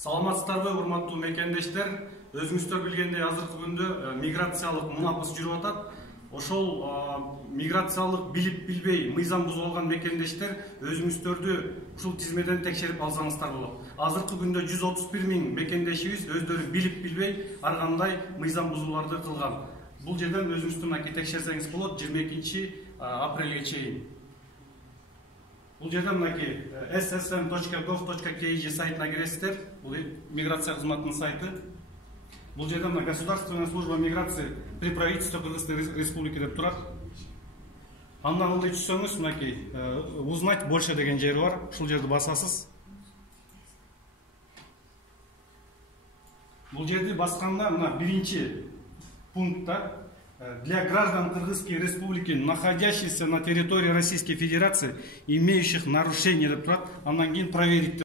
Саламатсыздарбы, урматтуу мекендештер. Өзүңүздөр билгендей азыркы күндө миграциялык мунапыс жүрүп атат. Ошол миграциялык билип билбей мыйзам бузуп алган мекендештер өзүңүздөрдү ушул тизмеден текшерип алсаңыздар болот. Азыркы күндө 131 000 мекендешибиз өздөрү билип билбей ар кандай мыйзам бузууларды кылган. Бул жерден өзүңүздүр текшерсеңиз болот 22 апрелге чейин. Бул жерде мынакей ssm.gov.kg сайтына киресиздер. Бул миграция кызматынын сайты. Бул жерде Государственная служба миграции при правительстве Кыргызстан Республики деп турат. Андан ылдый түшсөңүз мынакей узнать больше деген жери бар. Ушул жерди басасыз. Бул жерди басканда мына биринчи пунктта для граждан Кыргызской Республики, находящихся на территории Российской Федерации, имеющих нарушения деп турат. Андан кийин проверить